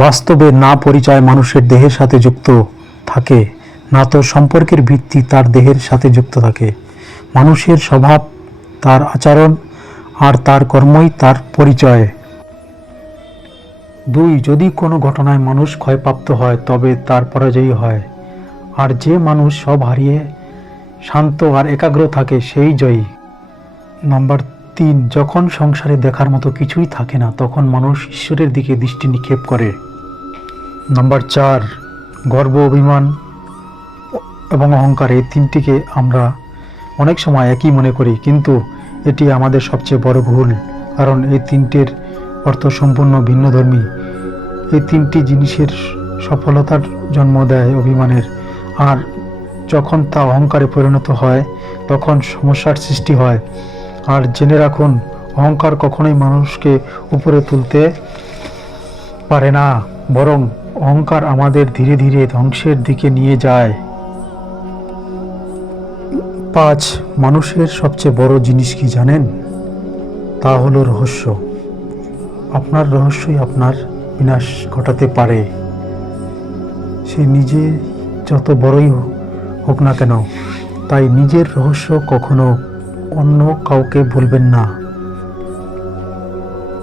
বাস্তবে না পরিচয় মানুষের দেহের সাথে যুক্ত থাকে, না তো সম্পর্কের ভিত্তি তার দেহের সাথে যুক্ত থাকে। মানুষের স্বভাব, তার আচরণ আর তার কর্মই তার পরিচয়। 2. যদি কোনো ঘটনায় মানুষ ক্ষয়প্রাপ্ত হয় তবে তার পরাজয়ী হয়, আর যে মানুষ সব হারিয়ে শান্ত আর একাগ্র থাকে সেই জয়ী। নাম্বার 3. যখন সংসারে দেখার মতো কিছুই থাকে না তখন মানুষ ঈশ্বরের দিকে দৃষ্টি নিক্ষেপ করে। নাম্বার 4. গর্ব, অভিমান এবং অহংকার, এই তিনটিকে আমরা অনেক সময় একই মনে করি, কিন্তু এটি আমাদের সবচেয়ে বড় ভুল, কারণ এই তিনটের অর্থ সম্পূর্ণ ভিন্নধর্মী। এই তিনটি জিনিসের সফলতার জন্ম দেয় অভিমানের, আর যখন তা অহংকারে পরিণত হয় তখন সমস্যার সৃষ্টি হয়। আর জেনে রাখুন, অহংকার কখনোই মানুষকে উপরে তুলতে পারে না, বরং অহংকার আমাদের ধীরে ধীরে ধ্বংসের দিকে নিয়ে যায়। 5. মানুষের সবচেয়ে বড় জিনিস কি জানেন? তা হলো রহস্য। আপনার রহস্যই আপনার বিনাশ ঘটাতে পারে। সে নিজে যত বড়ই হোক না কেন, তাই নিজের রহস্য কখনো অন্য কাউকে বলবেন না।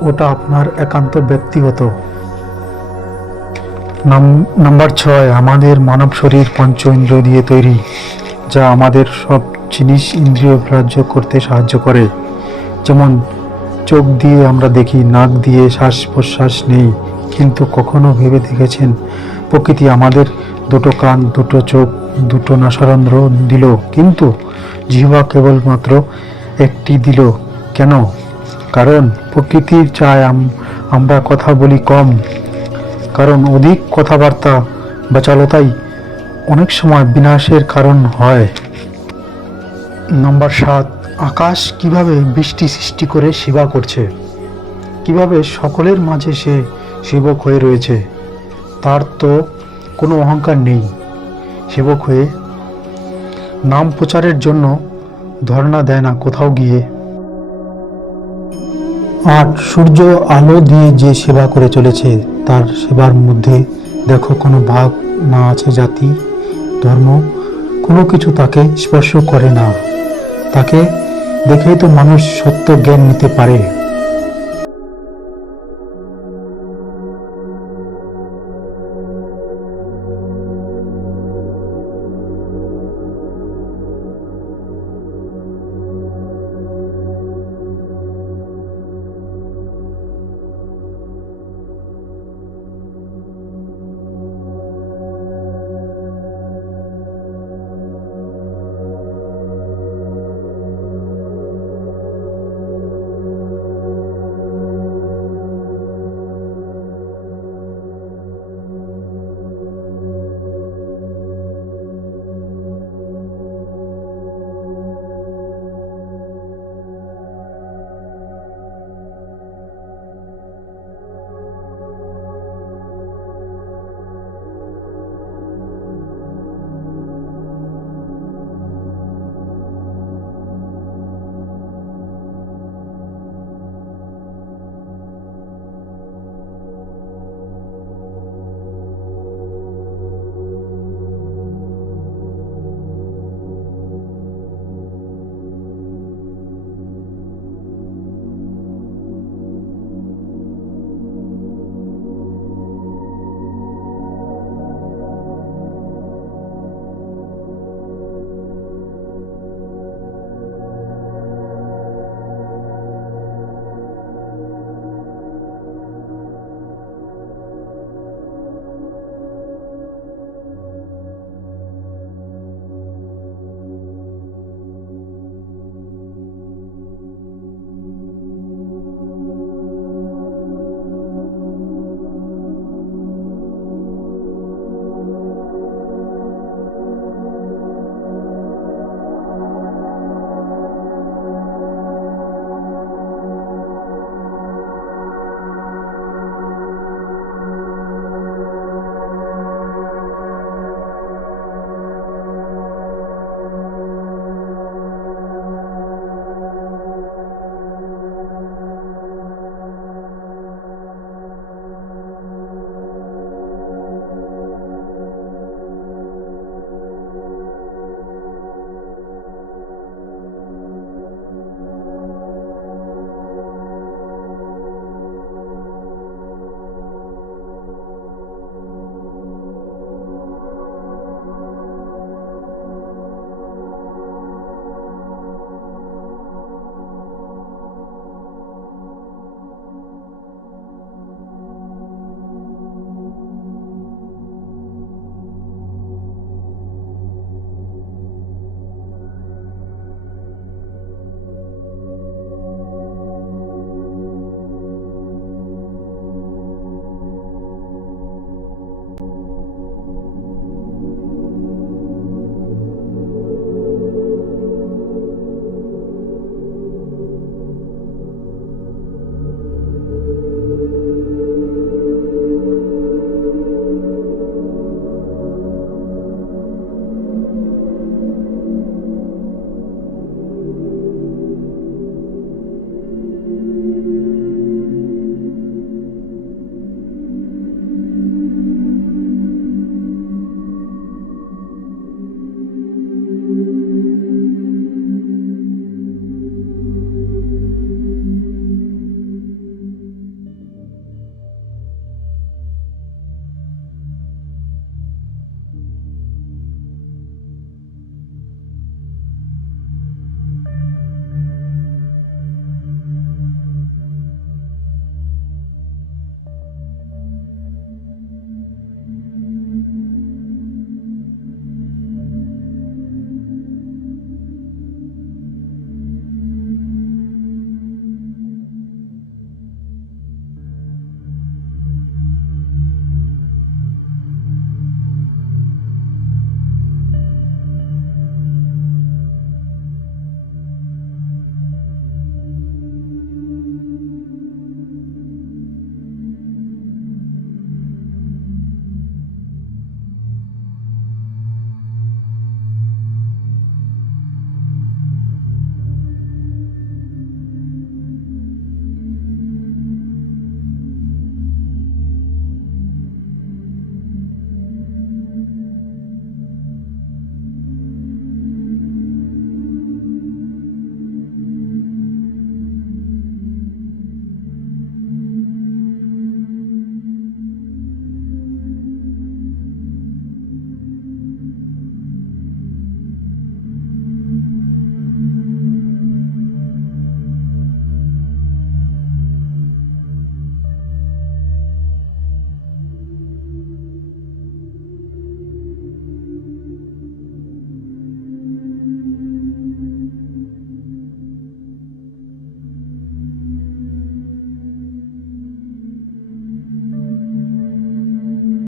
ওটা আপনার একান্ত ব্যক্তিগত। নাম্বার 6. আমাদের মানব শরীর পঞ্চ ইন্দ্রিয় দিয়ে তৈরি, যা আমাদের সব জিনিস ইন্দ্রিয় গ্রাহ্য করতে সাহায্য করে। যেমন চোখ দিয়ে আমরা দেখি, নাক দিয়ে শ্বাস প্রশ্বাস নেই, কিন্তু কখনো ভেবে দেখেছেন প্রকৃতি আমাদের দুটো কান, দুটো চোখ, দুটো নাসারন্ধ্র দিল, কিন্তু জিহ্বা কেবলমাত্র একটি দিল কেন? কারণ প্রকৃতির চায় আমরা কথা বলি কম, কারণ অধিক কথাবার্তা বাচালতাই অনেক সময় বিনাশের কারণ হয়। নাম্বার 7. আকাশ কিভাবে বৃষ্টি সৃষ্টি করে সেবা করছে, কিভাবে সকলের মাঝে সে সেবক হয়ে রয়েছে। তার তো কোনো অহংকার নেই। সেবক হয়ে নাম প্রচারের জন্য ধর্ণা দেয় না কোথাও গিয়ে। 8. সূর্য আলো দিয়ে যে সেবা করে চলেছে, তার সেবার মধ্যে দেখো কোনো ভাগ না আছে, জাতি, ধর্ম, কোনো কিছু তাকে স্পর্শ করে না। তাকে দেখেই তো মানুষ সত্য জ্ঞান নিতে পারে।